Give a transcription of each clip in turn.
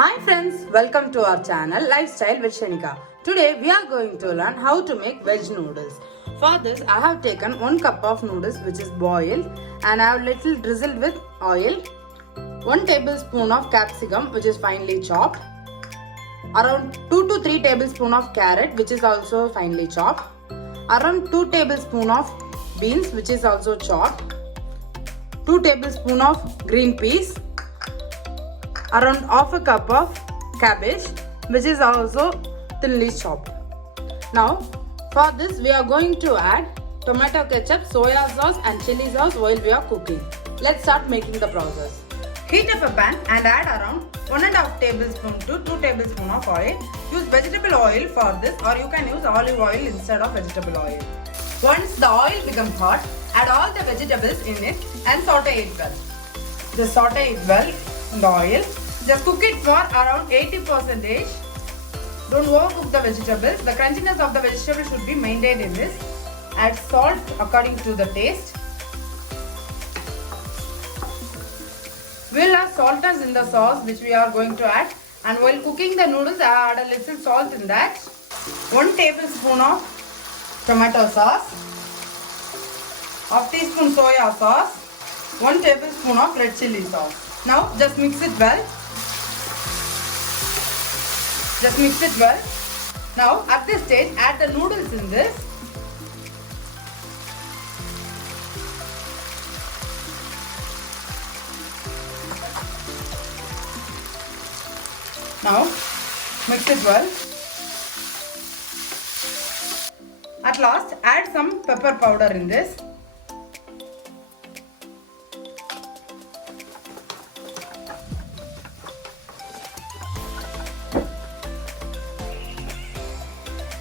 Hi friends, welcome to our channel Lifestyle with Shenica. Today we are going to learn how to make veg noodles. For this I have taken 1 cup of noodles which is boiled and I have little drizzled with oil, 1 tablespoon of capsicum which is finely chopped, around 2 to 3 tablespoon of carrot which is also finely chopped, around 2 tablespoon of beans which is also chopped, 2 tablespoon of green peas, around half a cup of cabbage which is also thinly chopped. Now for this we are going to add tomato ketchup, soya sauce and chili sauce while we are cooking. Let's start making the process. Heat up a pan and add around 1.5 tablespoon to 2 tablespoon of oil. Use vegetable oil for this or you can use olive oil instead of vegetable oil. Once the oil becomes hot, add all the vegetables in it and saute it well. Just saute it well in the oil. Just cook it for around 80%. Don't overcook the vegetables. The crunchiness of the vegetable should be maintained in this. Add salt according to the taste. We'll have salters in the sauce which we are going to add, and while cooking the noodles I add a little salt in that. 1 tablespoon of tomato sauce, half teaspoon soya sauce, 1 tablespoon of red chili sauce. Now just mix it well. Just mix it well. Now at this stage add the noodles in this. Now mix it well. At last add some pepper powder in this.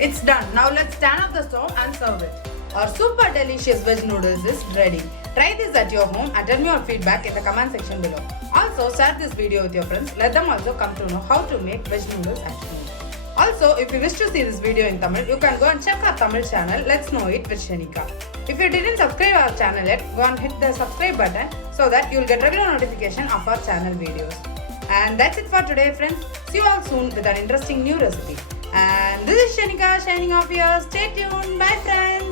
It's done. Now let's turn off the stove and serve it. Our super delicious veg noodles is ready. Try this at your home and tell me your feedback in the comment section below. Also share this video with your friends. Let them also come to know how to make veg noodles at home. Also, if you wish to see this video in Tamil, you can go and check our Tamil channel Let's Know It with Shenica. If you didn't subscribe our channel yet, go and hit the subscribe button so that you will get regular notification of our channel videos. And that's it for today friends. See you all soon with an interesting new recipe. And this is Shenica signing off here. Stay tuned. Bye friends.